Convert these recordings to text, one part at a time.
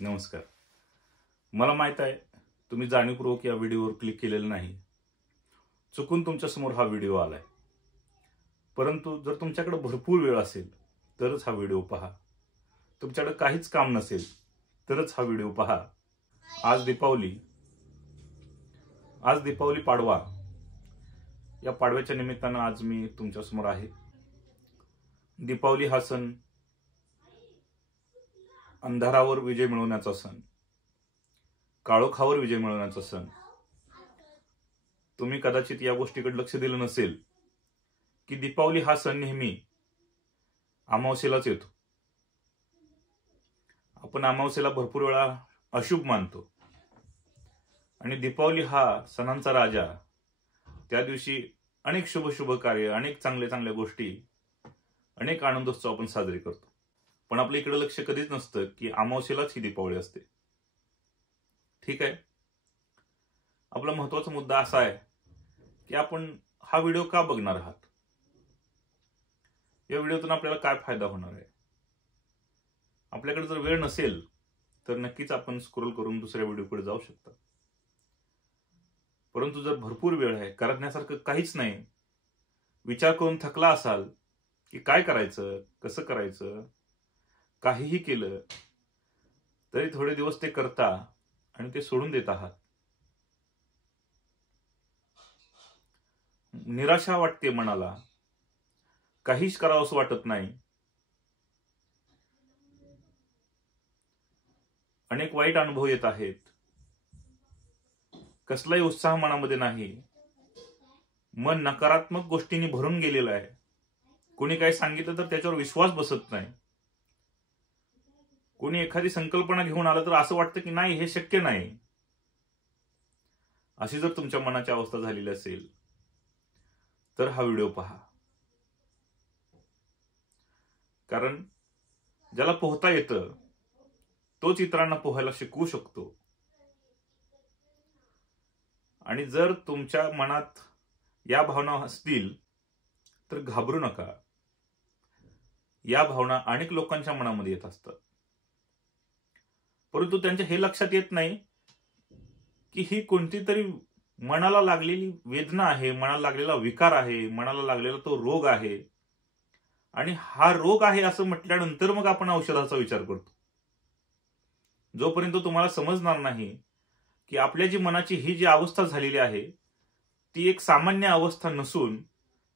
नमस्कार. मला माहित आहे तुम्ही जाणीवपूर्वक या व्हिडिओवर क्लिक केलेलं नाही. चुकून तुमच्या समोर हा व्हिडिओ आलाय. परंतु जर तुमच्याकडे भरपूर वेळ असेल तरच हा व्हिडिओ पहा. तुमच्याकडे काहीच काम नसेल तरच हा व्हिडिओ पहा. आज दीपावली पाडवा. या पाडव्याच्या निमित्तानं आज मी तुमच्या समोर आहे. दीपावली हा सण अंधारावर विजय मिळवण्याचा सण, काळोखावर विजय मिळवण्याचा सण. तुम्ही कदाचित या गोष्टीकडे लक्ष दिलं नसेल की दीपावली हा सण नेहमी अमावस्येलाच येतो. आपण अमावस्येला भरपूर वेळा अशुभ मानतो आणि दीपावली हा सणांचा राजा. त्या दिवशी अनेक शुभ कार्य, अनेक चांगल्या गोष्टी, अनेक आनंदोत्सव आपण साजरे करतो. पण आपल्या इकडे लक्ष कधीच नसतं की अमावस्येलाच ही दीपावली असते. ठीक आहे, आपला महत्वाचा मुद्दा असा आहे की आपण हा व्हिडिओ का बघणार आहात. या व्हिडिओतून आपल्याला काय फायदा होणार आहे. आपल्याकडे जर वेळ नसेल तर नक्कीच आपण स्क्रोल करून दुसऱ्या व्हिडिओकडे जाऊ शकता. परंतु जर भरपूर वेळ आहे, करण्यासारखं काहीच नाही, विचार करून थकला असाल की काय करायचं, कसं करायचं, काहीही केलं तरी थोडे दिवस ते करता आणि ते सोडून देत आहात. निराशा वाटते मनाला, काहीच करावं असं वाटत नाही. अनेक वाईट अनुभव येत आहेत. कसलाही उत्साह मनामध्ये नाही. मन नकारात्मक गोष्टींनी भरून गेलेलं आहे. कोणी काही सांगितलं तर त्याच्यावर विश्वास बसत नाही. कोणी एखादी संकल्पना घेऊन आलं तर असं वाटतं की नाही, हे शक्य नाही. अशी जर तुमच्या मनाची अवस्था झालेली असेल तर हा व्हिडिओ पहा. कारण ज्याला पोहता येतं तोच इतरांना पोहायला शिकवू शकतो. आणि जर तुमच्या मनात या भावना असतील तर घाबरू नका. या भावना अनेक लोकांच्या मनामध्ये येत असतात. परंतु त्यांच्या हे लक्षात येत नाही की ही कोणती तरी मनाला लागलेली वेदना आहे, मनाला लागलेला विकार आहे, मनाला लागलेला तो रोग आहे. आणि हा रोग आहे असं म्हटल्यानंतर मग आपण औषधाचा विचार करतो. जोपर्यंत तुम्हाला समजणार नाही की आपल्या जी मनाची ही जी अवस्था झालेली आहे ती एक सामान्य अवस्था नसून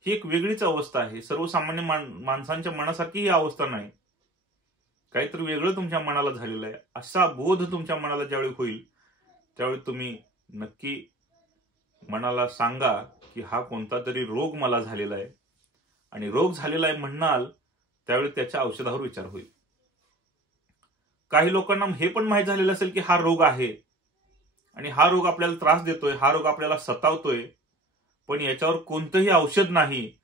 ही एक वेगळीच अवस्था आहे. सर्वसामान्य माणसांच्या मनासारखी ही अवस्था नाही. काहीतरी वेगळं तुमच्या मनाला झालेलं आहे असा बोध तुमच्या मनाला ज्यावेळी होईल त्यावेळी तुम्ही नक्की मनाला सांगा की हा कोणता तरी रोग मला झालेला आहे. आणि रोग झालेला आहे म्हणाल त्यावेळी त्याच्या औषधावर विचार होईल. काही लोकांना हे पण माहीत झालेलं असेल की हा रोग आहे आणि हा रोग आपल्याला त्रास देतोय, हा रोग आपल्याला सतावतोय, पण याच्यावर कोणतंही औषध नाही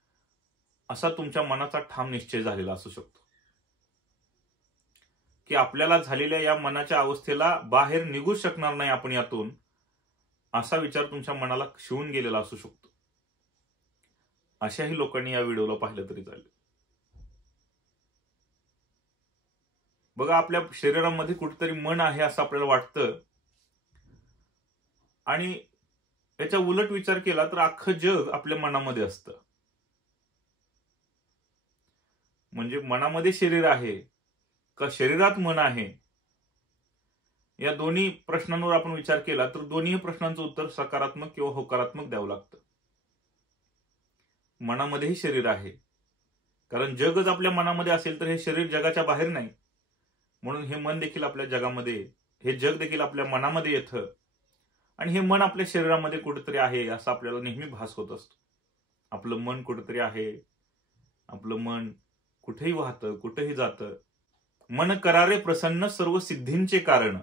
असा तुमच्या मनाचा ठाम निश्चय झालेला असू शकतो. की आपल्याला झालेल्या या मनाच्या अवस्थेला बाहेर निघू शकणार नाही आपण यातून, असा विचार तुमच्या मनाला शिवून गेलेला असू शकतो. अशाही लोकांनी या व्हिडिओला पाहिलं तरी चालेल. बघा, आपल्या शरीरामध्ये कुठेतरी मन आहे असं आपल्याला वाटतं आणि याच्या उलट विचार केला तर अख्खं जग आपल्या मनामध्ये असतं. म्हणजे मनामध्ये शरीर आहे का शरीरात मन आहे, या दोन्ही प्रश्नांवर आपण विचार केला तर दोन्ही प्रश्नांचं उत्तर सकारात्मक किंवा होकारात्मक द्यावं लागतं. मनामध्येही शरीर आहे, कारण जगच आपल्या मनामध्ये असेल तर हे शरीर जगाच्या बाहेर नाही. म्हणून हे मन देखील आपल्या जगामध्ये, हे जग देखील आपल्या मनामध्ये येतं आणि हे मन आपल्या शरीरामध्ये कुठेतरी आहे असं आपल्याला नेहमी भास होत असतो. आपलं मन कुठेतरी आहे, आपलं मन कुठेही वाहतं, कुठेही जातं. मन करारे प्रसन्न सर्व सिद्धींचे कारण.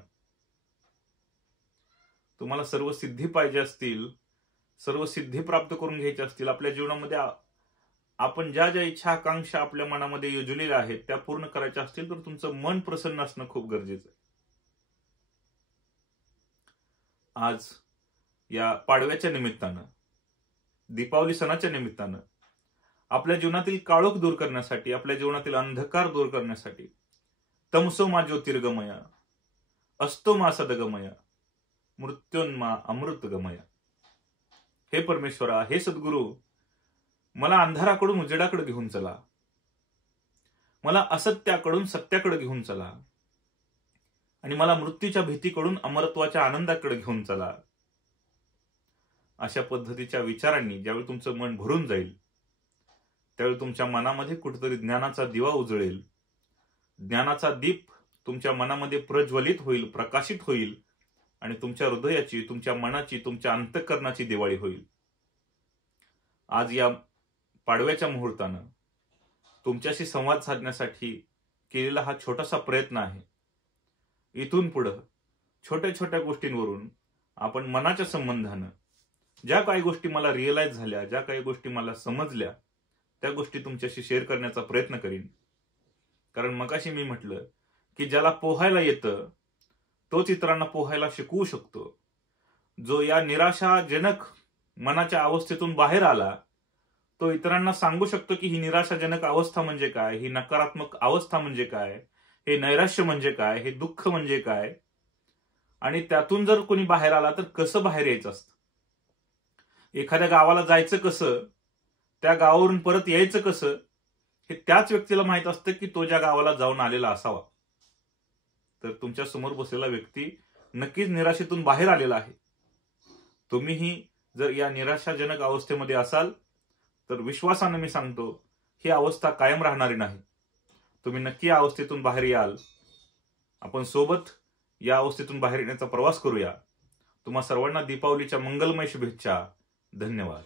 तुम्हाला सर्व सिद्धी पाहिजे असतील, सर्व सिद्धी प्राप्त करून घ्यायच्या असतील आपल्या जीवनामध्ये, आपण ज्या ज्या इच्छा आकांक्षा आपल्या मनामध्ये योजलेल्या आहेत त्या पूर्ण करायच्या असतील तर तुमचं मन प्रसन्न असणं खूप गरजेचं आहे. आज या पाडव्याच्या निमित्तानं, दीपावली सणाच्या निमित्तानं आपल्या जीवनातील काळोख दूर करण्यासाठी, आपल्या जीवनातील अंधकार दूर करण्यासाठी, तमसो मा ज्योतिर्गमय, असतो मा सदगमय, मृत्योन्मा अमृतगमय. हे परमेश्वरा, हे सद्गुरू, मला अंधाराकडून उजेडाकडे घेऊन चला, मला असत्याकडून सत्याकडे घेऊन चला, आणि मला मृत्यूच्या भीतीकडून अमरत्वाच्या आनंदाकडे घेऊन चला. अशा पद्धतीच्या विचारांनी ज्यावेळी तुमचं मन भरून जाईल, त्यावेळी तुमच्या मनामध्ये कुठेतरी ज्ञानाचा दिवा उजळेल. ज्ञानाचा दीप तुमच्या मनामध्ये प्रज्वलित होईल, प्रकाशित होईल, आणि तुमच्या हृदयाची, तुमच्या मनाची, तुमच्या अंतःकरणाची दिवाळी होईल. आज या पाडव्याच्या मुहूर्तानं तुमच्याशी संवाद साधण्यासाठी केलेला हा छोटासा प्रयत्न आहे. इथून पुढं छोट्या छोट्या गोष्टींवरून आपण मनाच्या संबंधानं ज्या काही गोष्टी मला रिअलाइज झाल्या, ज्या काही गोष्टी मला समजल्या, त्या गोष्टी तुमच्याशी शेअर करण्याचा प्रयत्न करीन. कारण मगाशी मी म्हटलं की ज्याला पोहायला येतं तोच इतरांना पोहायला शिकवू शकतो. जो या निराशाजनक मनाच्या अवस्थेतून बाहेर आला तो इतरांना सांगू शकतो की ही निराशाजनक अवस्था म्हणजे काय, ही नकारात्मक अवस्था म्हणजे काय, हे नैराश्य म्हणजे काय, हे दुःख म्हणजे काय, आणि त्यातून जर कोणी बाहेर आला तर कसं बाहेर यायचं असतं. एखाद्या गावाला जायचं कसं, त्या गावावरून परत यायचं कसं, हे त्याच व्यक्तीला माहित असतं की तो ज्या गावाला जाऊन आलेला असावा. तर तुमच्या समोर बसलेला व्यक्ती नक्कीच निराशेतून बाहेर आलेला आहे. तुम्हीही जर या निराशाजनक अवस्थेमध्ये असाल तर विश्वासाने मी सांगतो ही अवस्था कायम राहणारी नाही. तुम्ही नक्की या अवस्थेतून बाहेर याल. आपण सोबत या अवस्थेतून बाहेर येण्याचा प्रवास करूया. तुम्हा सर्वांना दीपावलीच्या मंगलमय शुभेच्छा. धन्यवाद.